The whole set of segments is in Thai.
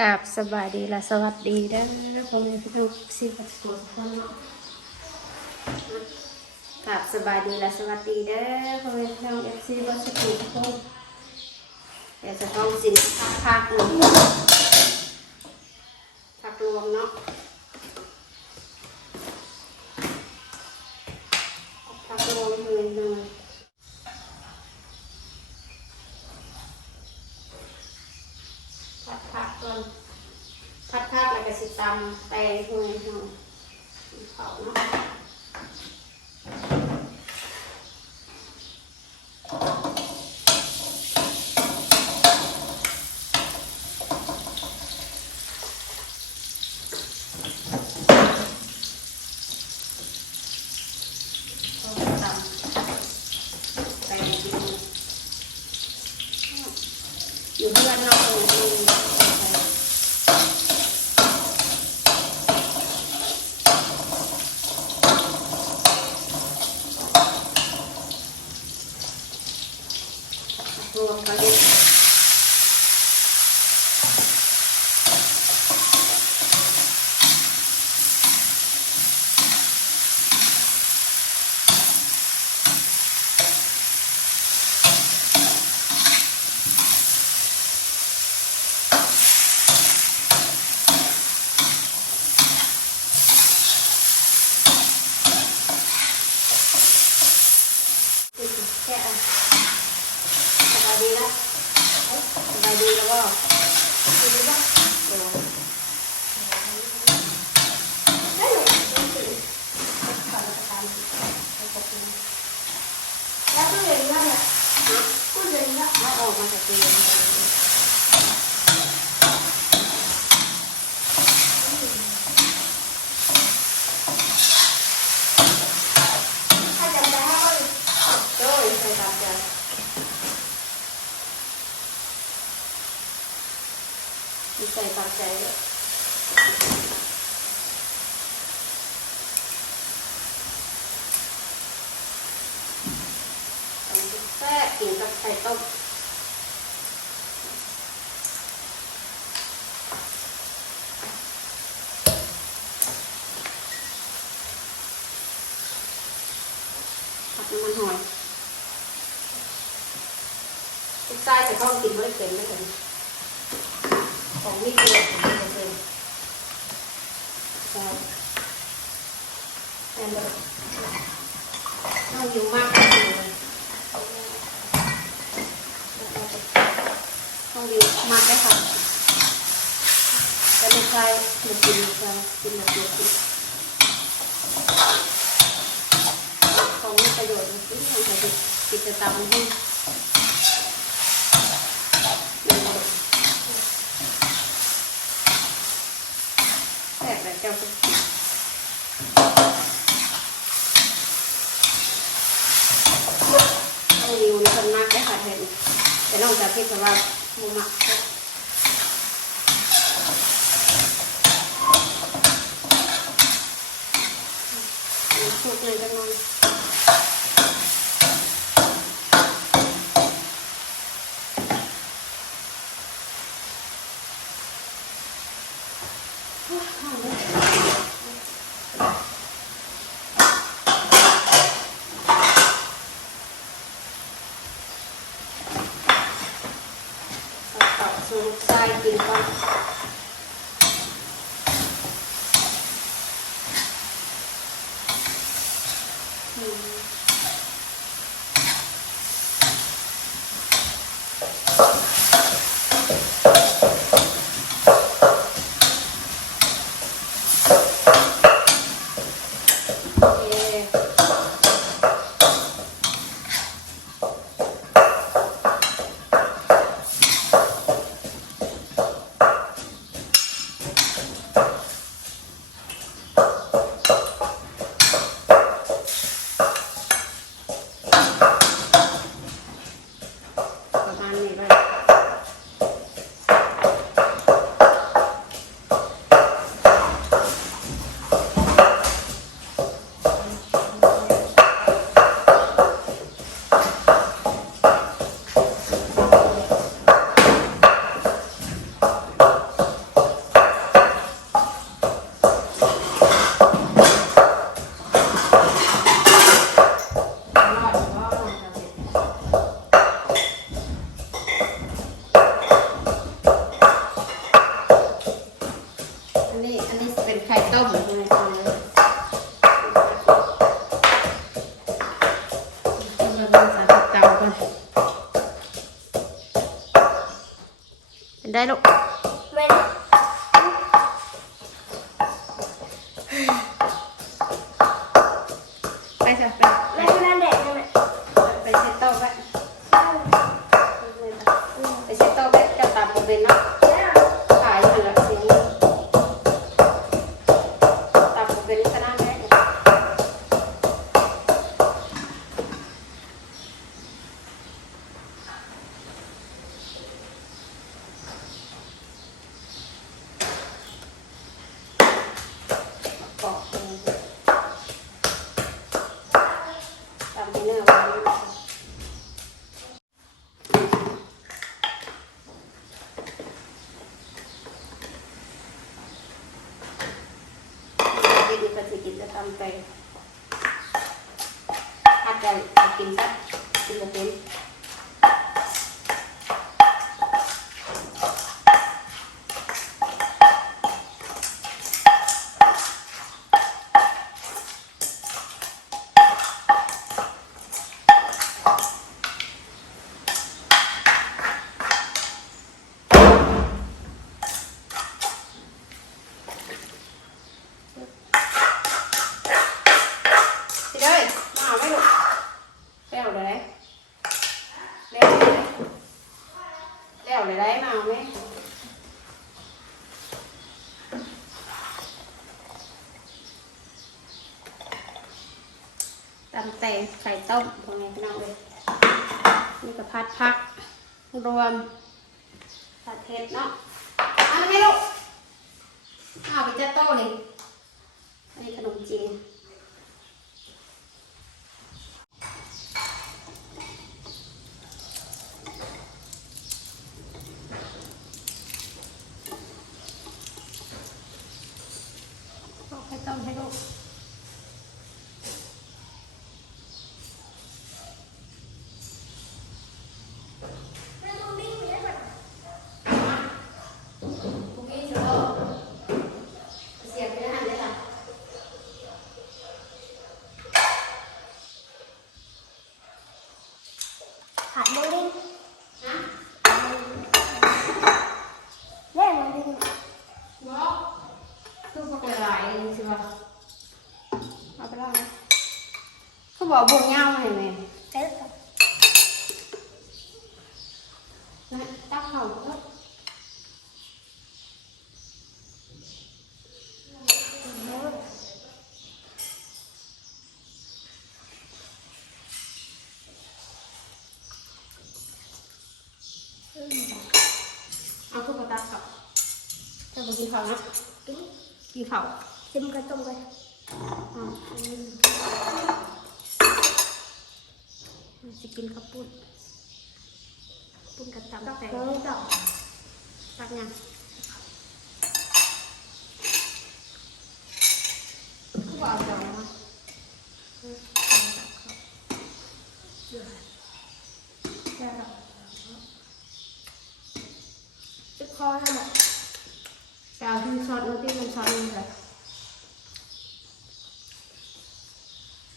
กราบสบายดีและสวัสดีเด้อพ่อแม่พี่น้องสิบสวนคนเนาะกราบสบายดีและสวัสดีเด้อพ่อแม่พี่น้องเอฟซีวัสดุทุกคนเดี๋ยวจะต้องสินพักพักหนึ่งพักรวมเนาะพักรวมหนึ่งหนึ่ง ผัดผักก่อนผัดผัก แล้วก็สิตำแตงหน่อยหน่อยเขาเนาะเอาไปตำแตงกินอยู่เพื่อนเราเองรวมกันเลยแค่สบายดีแล้วสบายดีแล้วก็สบายดีป่ะโอ้ได้เลยขอรับประทานขอบคุณแล้วก็เรียนว่าเนี่ยก็เรียนว่าเราออกมาจากเรียนถ้าจำได้ก็โดยใส่ตามใจมี ใจเลยตำซุปแซ่บกินกับไข่ต้มผัดน้ำมันหอยพริกใต้ใส่ข้าวกินไม่เค็มไม่เค็ม ของนี่เกลือของนี่เค็มใช่แอนเดอร์ต้อยู่มากกว่านี้เลยต้องอยู่มากได้ค่ะแต่ไม่ใช่ไม่กินไม่ใช่กินมาเยอะกินของมีประโยชน์จริงๆของใครกิจกรรมให้ แตกแบบเจ้าสุด มีคนมากได้ค่ะเห็นแต่นอกจากที่เพราะว่ามุมักสุก 对喽。 ใส่ไข่ต้มพวกนี้พี่น้องเลยนี่ก็ผัดผัก รวมผัดเผ็ดเนาะเอาไหมลูกเอาไปจะโต้เลยอันนี้ขนมจีน บอกให้ต้มให้ลูกพรุ่งนี้จะเอาเสียบไปในหันเลยค่ะ ขาดโมลิ่ง นะ เล่นโมลิ่ง บอกคือพวกหลายๆนี่สิวะเอาไปเล่านะเขาบอกบุงเงาเห็นไหม เอ๊ะ นะตักเข่าก็เอาทุกกระตักเข่าจะไปกินข้าวนะ กิน กินข้าวชิมกันต้มกันอ๋อจะกินข้าวปุ้นปุ้นกับตำตักแต่น้องต่อตักยังกูเอาจองมาเออเอาตักเข้า ได้หรอติดคอทำไม ไปเอาที่ช็อตนู้นที่มันช็อตนึงเลย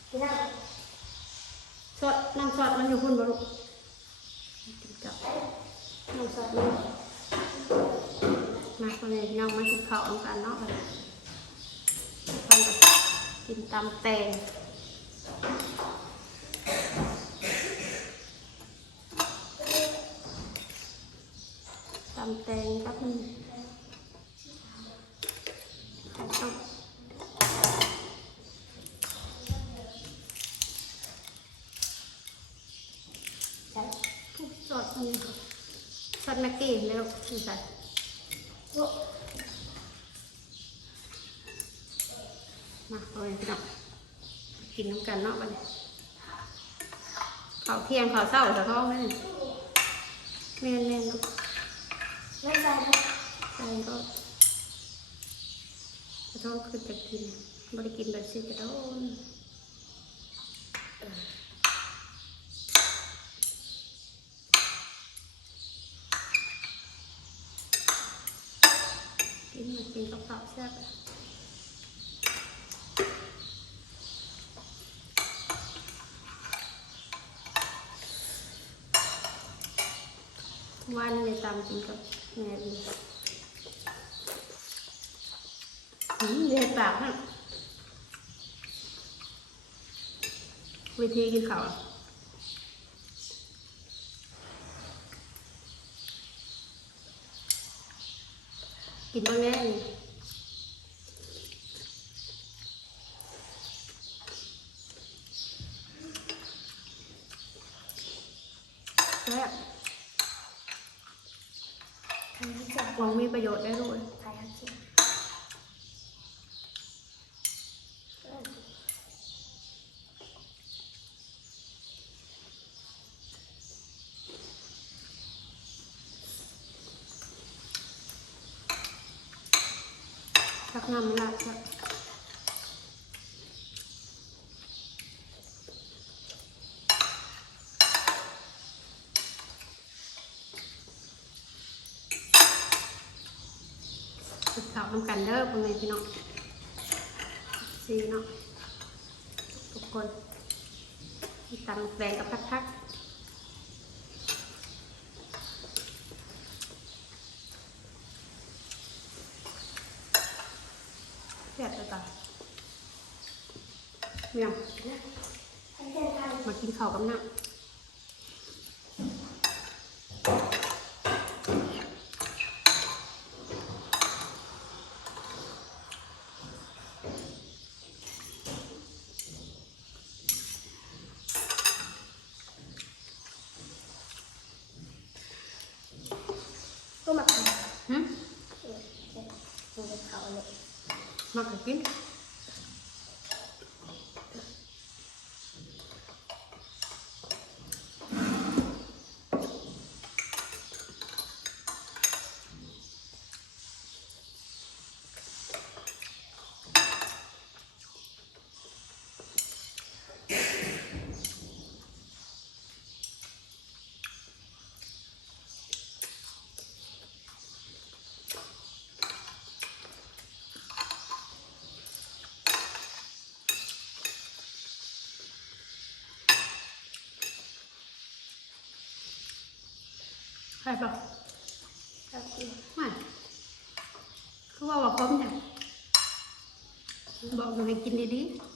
กินได้ ช็อตน้ำช็อตมันอยู่พุ่นบ่ลูกกินกับน้ำช็อตนี่มาคนนี้น้องมากินข้าวน้ำกันเนาะกันกันกิน ตำแตงตำแตงกับมันข้าวต้มใส่ทุกสดนี่สดแม็กกี้แล้วนี่ใส่ โอ้ มาเอาเลยพี่น้องกินน้ำกันเนาะบัดนี้ข้าวเที่ยงข้าวเช้าสะท้องนี่แม่นแม่นๆลูกไม่ใส่เลยใส่ก็สะท้องคือจะกินบริกินแบบสิกระโดนกินมากินกับข้าวแซ่บ วันเลยตามกินกับแม่ดีอืมเรียนปากฮะวิธีกินเขาอะกินบ้างแน่นี่แซ่บ ทำให้เจ็บ มองมีประโยชน์ได้ด้วย ถ่ายทักษิณ ชักน้ำมันละชัก ติดข่าน้ำกันเด้อพ่อแม่พี่น้องซีเนาะทุกคนมีตำแตงกับพักพักแซ่บเลยจ้ะเมียงให้เจ็บทำมากินข้าวกับน้ำก็มาทำ หึ เออเจ็บมันเป็นเขาเลย มากิ ใครบอกทักษิณไม่เขาบอกว่าพร้อมเนี่ยบอกอยู่ให้กินดีเ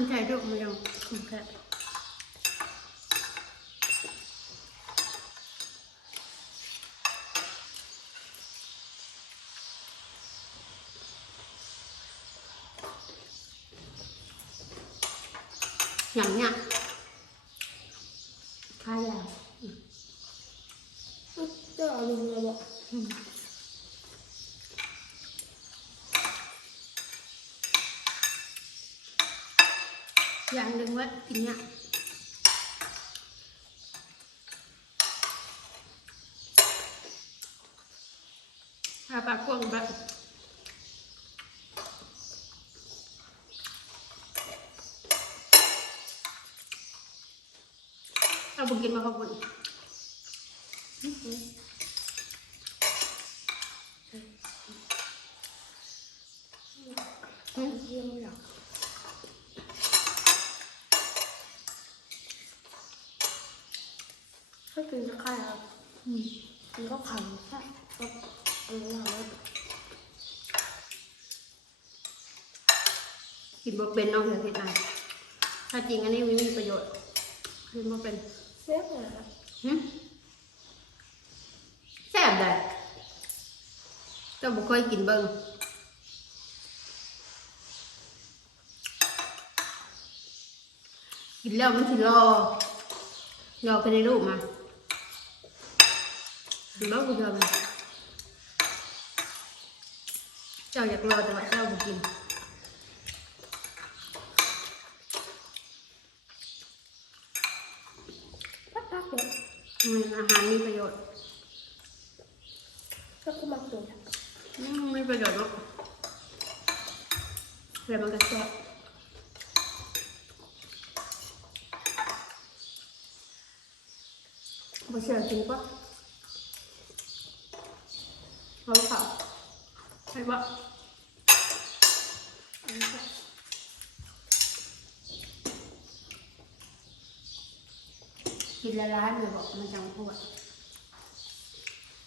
ตักน้ำใจด้วยมันยังโอเคอย่างเนี้ย กินเนี่ยหาปลาพวกแบบเอาบุกินมาขอบคุณ เป็นเอาเถอะที่ไหนถ้าจริงอันนี้ไม่มีประโยชน์กินบ่เป็นเรียกอะไรนะหึแซ่บเลยเจ้าบุเคยกินเบิ่งกินแล้วมันสิรอรอกันในรูปมากินบ้างกูเจอมันเจ้าอยากรอแต่ว่าเจ้าบุกิน พักพักๆเดี๋ยว อืมอาหารมีประโยชน์ก็คือมากินอืมมีประโยชน์เนาะแล้วมันก็แซ่บบ่เชื่อจริงปะเอาเปล่าใช่ปะ อันนี้ก็ กินละล้านเลยบอกมันจังปวด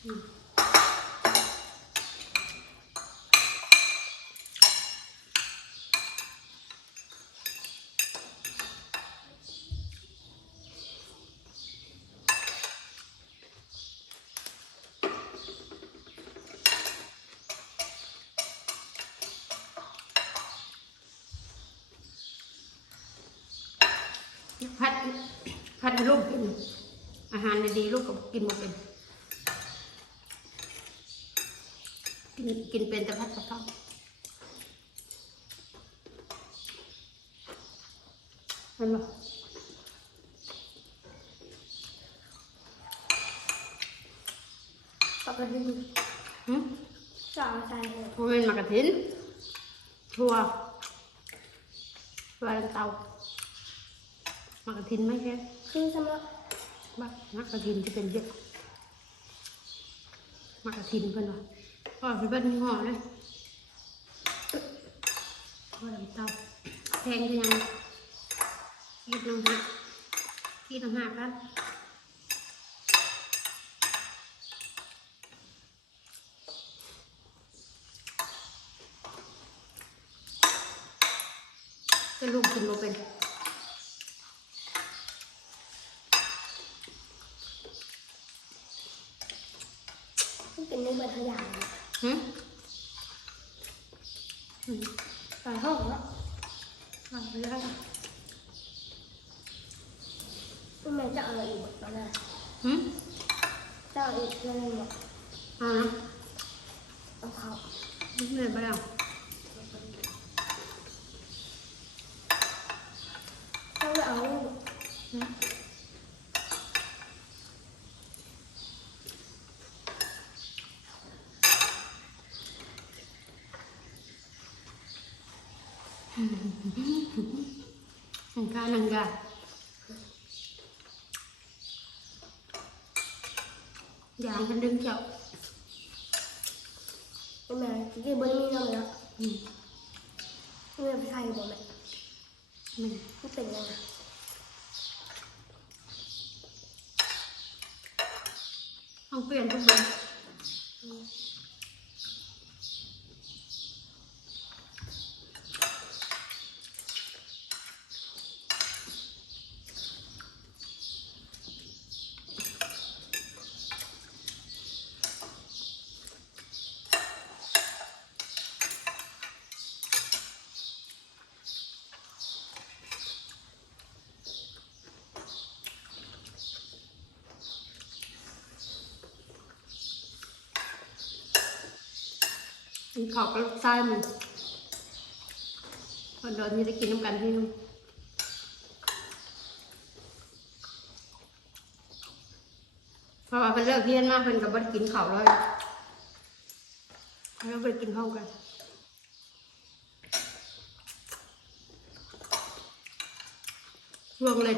อืม พัดให้ลูกกินอาหารดีๆลูกก็กินมาเป็น กินกินเป็นแต่พัดกระเพราเห็นปะปกติหืมจะเอาใจเลยมันเป็นมากระถินถั่วถั่วลันเตามากระถินไหม่ใช่ อสำหรับบ้ามากระถินจะเป็นเยอะมากระถินเพิ่อนว่าก็เป็นเพิ่นห่อเลยถั่วลันเตาแพงคือยังคิดน้องฮะคิดน้องหากกันเป็นลูกกินบ่เป็น ที่เป็นในบรรทยานนะ หืมหืม ใส่ห้องแล้ว เอาไปได้ แม่จะเอาอะไรอีกหมดตอนแรกหืมจะเอาอีกอะไรหมดอ่าเอาเขาเหนื่อยไปแล้วต้องไปเอาลูกหืมอืมข้านังกา อย่างกันดึงเจ้าแม่ที่บริมีน้ำแล้วอืมแม่ไปไทยบอกแม่มันที่เป็นยังไงต้องเปลี่ยนทุกเดือน กินข้าวกับลูกชายมันวันเดินนี่ได้กินน้ำกันที่นู่นเพราะว่าเป็นเลิกเรียนมากเป็นกับบัดกินข้าวเลยแล้วไปกินข้าวกันช่วงเลย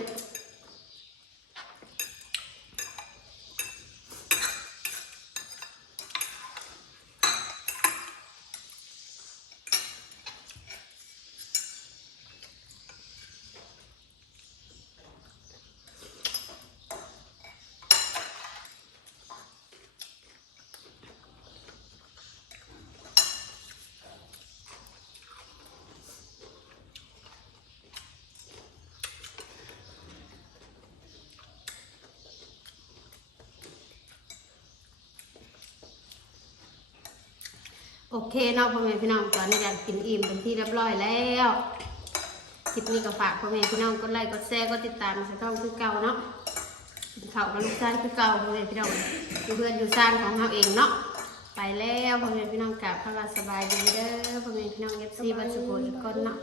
โอเคเนาะพ่อแม่พี่น้องตอนนี้การกินอิ่มเป็นที่เรียบร้อยแล้วคลิปนี้ก็ฝากพ่อแม่พี่น้องกดไลค์กดแชร์กดติดตามสต้องคือเก่าเนาะกินข้าวกับลูกชายคือเก่าพ่อแม่พี่น้องอยู่เพื่อนอยู่ซ่านของเราเองเนาะไปแล้วพ่อแม่พี่น้องกลับพระราสบายดีเด้อพ่อแม่พี่น้องเอฟซีบัสโกอีกคนเนาะ